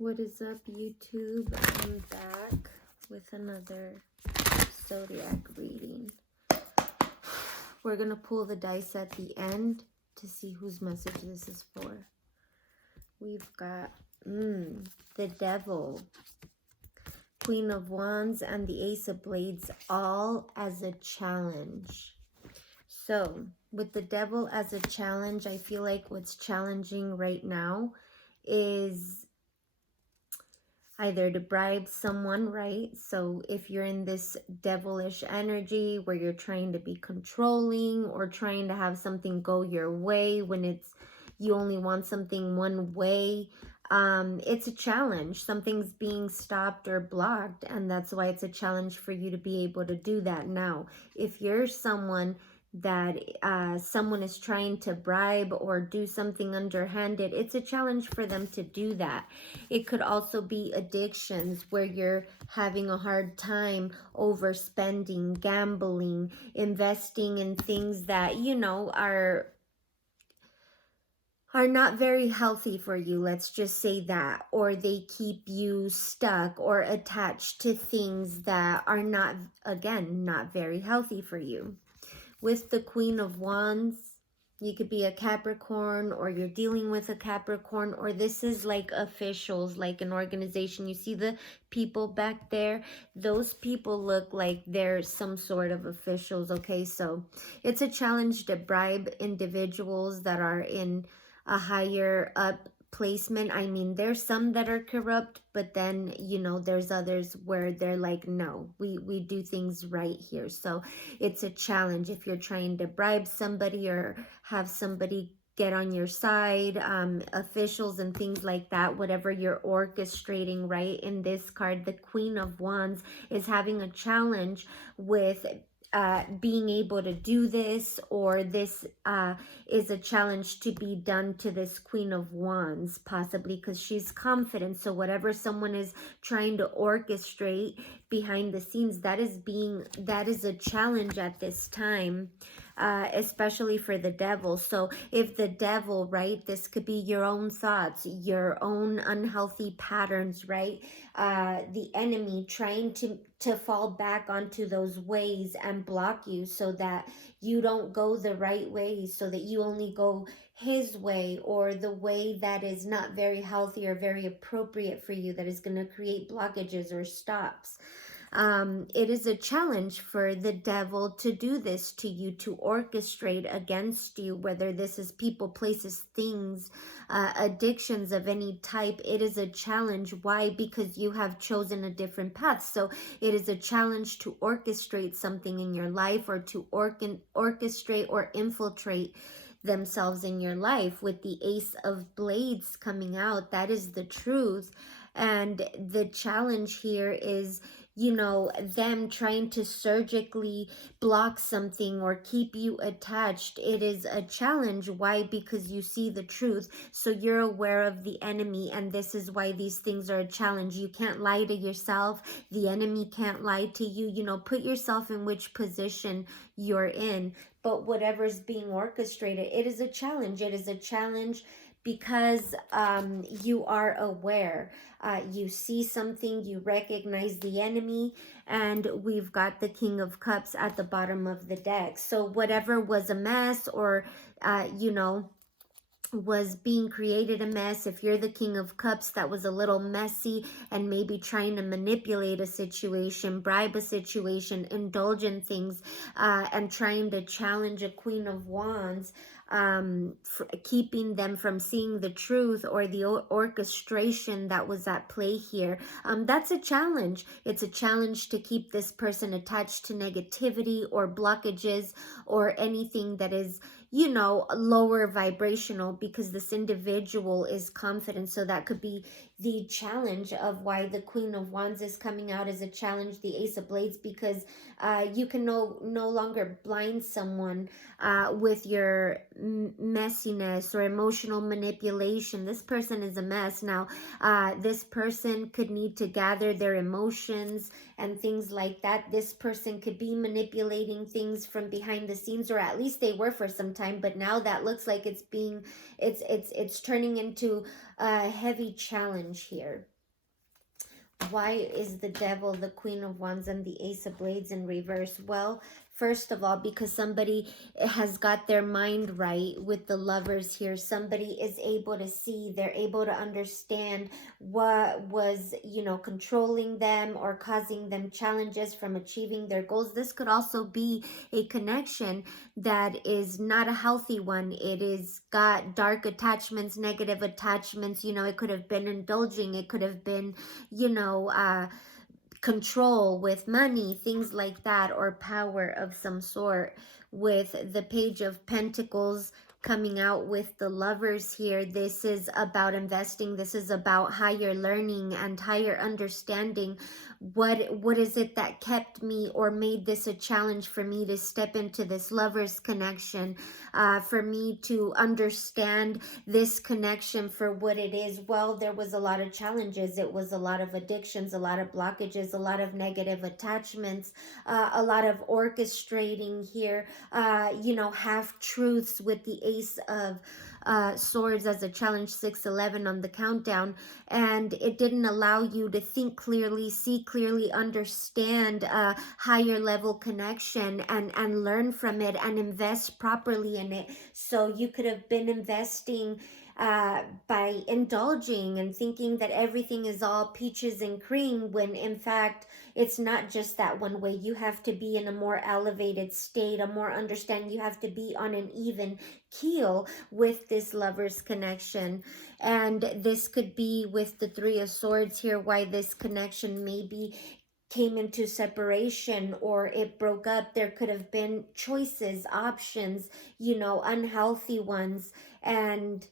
What is up, YouTube? I'm back with another zodiac reading. We're going to pull the dice at the end to see whose message this is for. We've got the Devil, Queen of Wands, and the Ace of Blades, all as a challenge. So, with the Devil as a challenge, I feel like what's challenging right now is either to bribe someone, right? So if you're in this devilish energy where you're trying to be controlling or trying to have something go your way when it's you only want something one way, it's a challenge. Something's being stopped or blocked, and that's why it's a challenge for you to be able to do that. Now, if you're someone that someone is trying to bribe or do something underhanded, it's a challenge for them to do that. It could also be addictions where you're having a hard time overspending, gambling, investing in things that, you know, are not very healthy for you, let's just say that, or they keep you stuck or attached to things that are not, again, not very healthy for you. With the Queen of Wands, you could be a Capricorn, or you're dealing with a Capricorn, or this is like officials, like an organization. You see the people back there? Those people look like they're some sort of officials, okay? So it's a challenge to bribe individuals that are in a higher up placement. I mean, there's some that are corrupt, but then, you know, there's others where they're like, no, we do things right here. So it's a challenge if you're trying to bribe somebody or have somebody get on your side, officials and things like that, whatever you're orchestrating, right? In this card, the Queen of Wands is having a challenge with being able to do this, or this is a challenge to be done to this Queen of Wands, possibly because she's confident. So whatever someone is trying to orchestrate behind the scenes, that is a challenge at this time, especially for the Devil. So if the Devil, right, this could be your own thoughts, your own unhealthy patterns, right? The enemy trying to fall back onto those ways and block you so that you don't go the right way, so that you only go his way, or the way that is not very healthy or very appropriate for you, that is going to create blockages or stops. It is a challenge for the Devil to do this to you, to orchestrate against you, whether this is people, places, things, addictions of any type. It is a challenge. Why? Because you have chosen a different path. So it is a challenge to orchestrate something in your life, or to orchestrate or infiltrate themselves in your life. With the Ace of Blades coming out, that is the truth. And the challenge here is, you know, them trying to surgically block something or keep you attached. It is a challenge. Why? Because you see the truth. So you're aware of the enemy, and this is why these things are a challenge. You can't lie to yourself. The enemy can't lie to you. You know, put yourself in which position you're in. But whatever's being orchestrated, it is a challenge. It is a challenge because you are aware. You see something, you recognize the enemy, and we've got the King of Cups at the bottom of the deck. So whatever was a mess, or, you know, was being created a mess, if you're the King of Cups that was a little messy and maybe trying to manipulate a situation, bribe a situation, indulge in things, and trying to challenge a Queen of Wands, keeping them from seeing the truth, or the orchestration that was at play here, that's a challenge. It's a challenge to keep this person attached to negativity or blockages or anything that is, you know, lower vibrational, because this individual is confident. So that could be the challenge of why the Queen of Wands is coming out as a challenge, the Ace of Blades, because you can no longer blind someone with your messiness or emotional manipulation. This person is a mess. Now, this person could need to gather their emotions and things like that. This person could be manipulating things from behind the scenes, or at least they were for some time, but now that looks like it's turning into a heavy challenge here. Why is the devil, the Queen of Wands, and the Ace of Blades in reverse? Well, first of all, because somebody has got their mind right with the Lovers here. Somebody is able to see, they're able to understand what was, you know, controlling them or causing them challenges from achieving their goals. This could also be a connection that is not a healthy one. It is got dark attachments, negative attachments. You know, it could have been indulging. It could have been, you know, control with money, things like that, or power of some sort. With the Page of Pentacles coming out with the Lovers here, this is about investing. This is about higher learning and higher understanding. What is it that kept me or made this a challenge for me to step into this Lovers connection, for me to understand this connection for what it is? Well, there was a lot of challenges. It was a lot of addictions, a lot of blockages, a lot of negative attachments, a lot of orchestrating here, you know, half-truths with the Ace of Swords as a challenge, 611 on the countdown, and it didn't allow you to think clearly, see clearly, understand a higher level connection, and learn from it and invest properly in it. So you could have been investing by indulging and thinking that everything is all peaches and cream, when in fact it's not just that one way. You have to be in a more elevated state, a more understanding. You have to be on an even keel with this Lovers connection. And this could be with the Three of Swords here, why this connection maybe came into separation or it broke up. There could have been choices, options, you know, unhealthy ones, and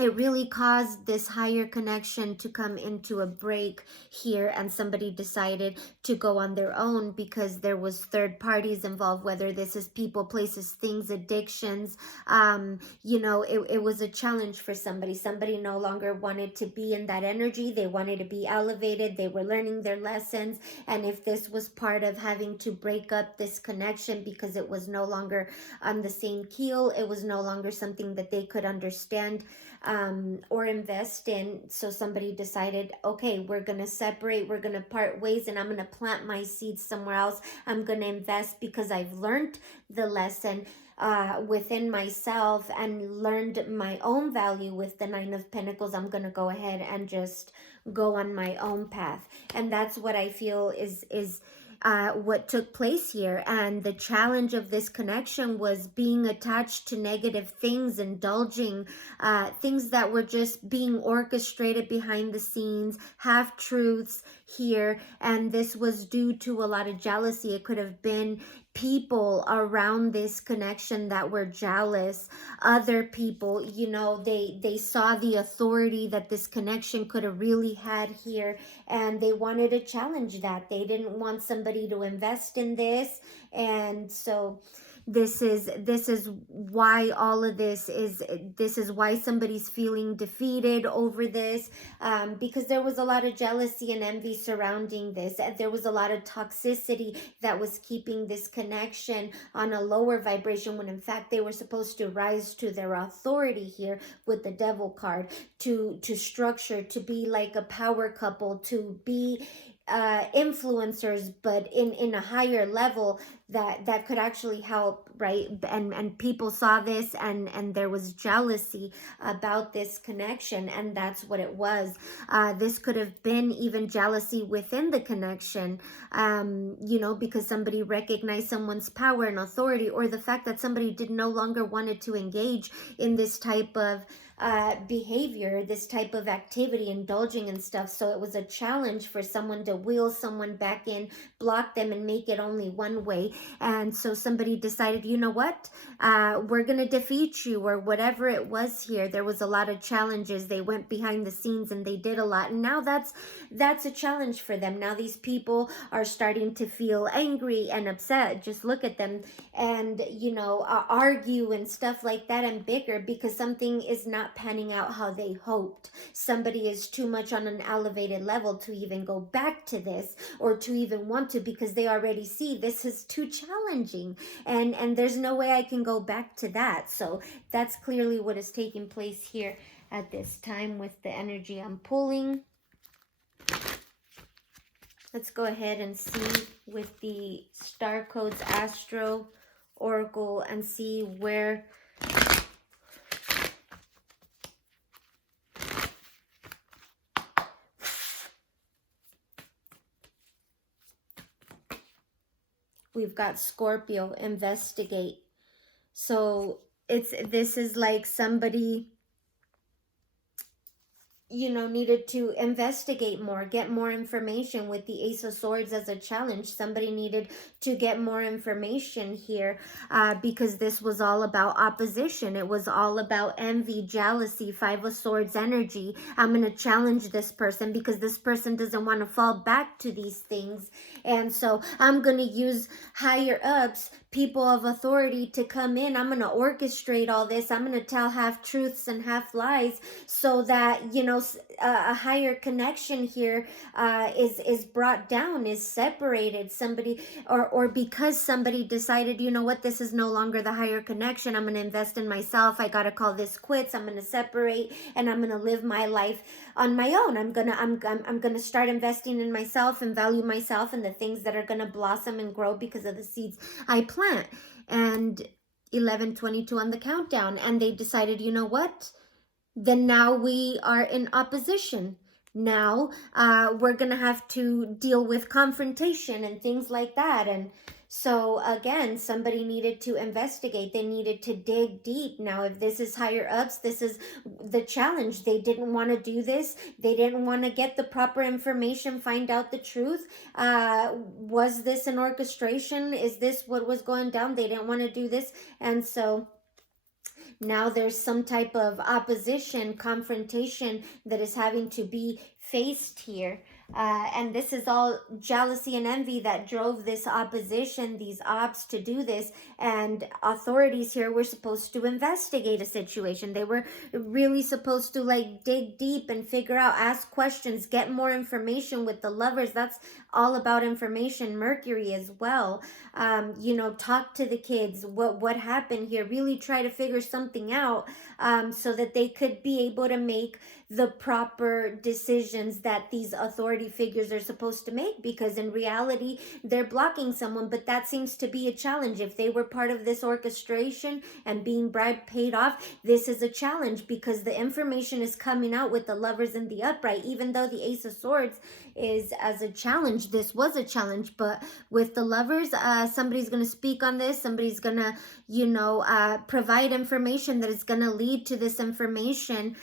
it really caused this higher connection to come into a break here, and somebody decided to go on their own because there was third parties involved, whether this is people, places, things, addictions. You know, it was a challenge for somebody. Somebody no longer wanted to be in that energy. They wanted to be elevated. They were learning their lessons. And if this was part of having to break up this connection because it was no longer on the same keel, it was no longer something that they could understand or invest in. So somebody decided, okay, we're going to separate, we're going to part ways, and I'm going to plant my seeds somewhere else. I'm going to invest because I've learned the lesson within myself and learned my own value with the Nine of Pentacles. I'm going to go ahead and just go on my own path. And that's what I feel is what took place here. And the challenge of this connection was being attached to negative things, indulging things that were just being orchestrated behind the scenes, half-truths here. And this was due to a lot of jealousy. It could have been people around this connection that were jealous. Other people, you know, they saw the authority that this connection could have really had here, and they wanted to challenge that. They didn't want somebody to invest in this. And so this is why all of this is why somebody's feeling defeated over this, because there was a lot of jealousy and envy surrounding this. There was a lot of toxicity that was keeping this connection on a lower vibration, when in fact they were supposed to rise to their authority here with the Devil card, to structure, to be like a power couple, to be influencers, but in a higher level that could actually help, right? And people saw this, and there was jealousy about this connection, and that's what it was. This could have been even jealousy within the connection, you know, because somebody recognized someone's power and authority, or the fact that somebody did no longer wanted to engage in this type of behavior, this type of activity, indulging and stuff. So it was a challenge for someone to wheel someone back in, block them, and make it only one way. And so somebody decided, you know what, we're going to defeat you, or whatever it was here. There was a lot of challenges. They went behind the scenes and they did a lot. And now that's a challenge for them. Now these people are starting to feel angry and upset. Just look at them, and, you know, argue and stuff like that, and bicker because something is not not panning out how they hoped. Somebody is too much on an elevated level to even go back to this, or to even want to, because they already see this is too challenging, and there's no way I can go back to that. So that's clearly what is taking place here at this time with the energy I'm pulling. Let's go ahead and see with the Star Codes Astro Oracle and see where we've got Scorpio, investigate. So this is like somebody, you know, needed to investigate more, get more information with the Ace of Swords as a challenge. Somebody needed to get more information here because this was all about opposition. It was all about envy, jealousy, Five of Swords energy. I'm going to challenge this person because this person doesn't want to fall back to these things. And so I'm going to use higher ups, people of authority, to come in. I'm going to orchestrate all this. I'm going to tell half truths and half lies so that, you know, a higher connection here is brought down, is separated. Somebody, or because somebody decided, you know what, this is no longer the higher connection. I'm going to invest in myself. I got to call this quits. I'm going to separate, and I'm going to live my life on my own. I'm gonna start investing in myself and value myself and the things that are gonna blossom and grow because of the seeds I plant. And 11:22 on the countdown, and they decided, you know what? Then now we are in opposition. Now we're gonna have to deal with confrontation and things like that. And so again, somebody needed to investigate. They needed to dig deep. Now, if this is higher ups, this is the challenge. They didn't want to do this. They didn't want to get the proper information, find out the truth. Was this an orchestration? Is this what was going down? They didn't want to do this. And so now there's some type of opposition, confrontation that is having to be faced here. And this is all jealousy and envy that drove this opposition, these ops, to do this. And authorities here were supposed to investigate a situation. They were really supposed to like dig deep and figure out, ask questions, get more information with the Lovers. That's all about information. Mercury as well. You know, talk to the kids. What happened here? Really try to figure something out so that they could be able to make the proper decisions that these authority figures are supposed to make, because in reality they're blocking someone. But that seems to be a challenge. If they were part of this orchestration and being bribed, paid off, this is a challenge because the information is coming out with the Lovers and the upright. Even though the Ace of Swords is as a challenge, this was a challenge, but with the Lovers, somebody's going to speak on this. Somebody's going to, you know, provide information that is going to lead to this information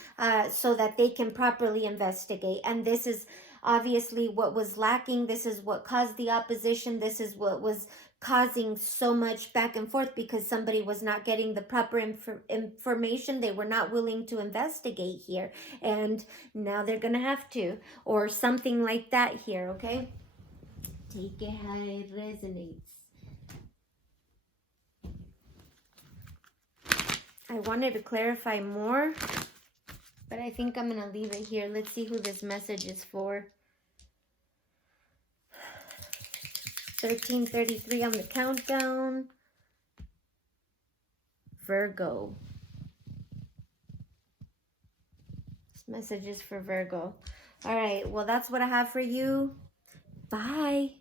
so that they can properly investigate. And this is obviously what was lacking. This is what caused the opposition. This is what was causing so much back and forth, because somebody was not getting the proper information. They were not willing to investigate here, and now they're gonna have to, or something like that here. Okay, take it how it resonates. I wanted to clarify more, but I think I'm gonna leave it here. Let's see who this message is for. 13:33 on the countdown. Virgo. This message is for Virgo. All right, well, that's what I have for you. Bye.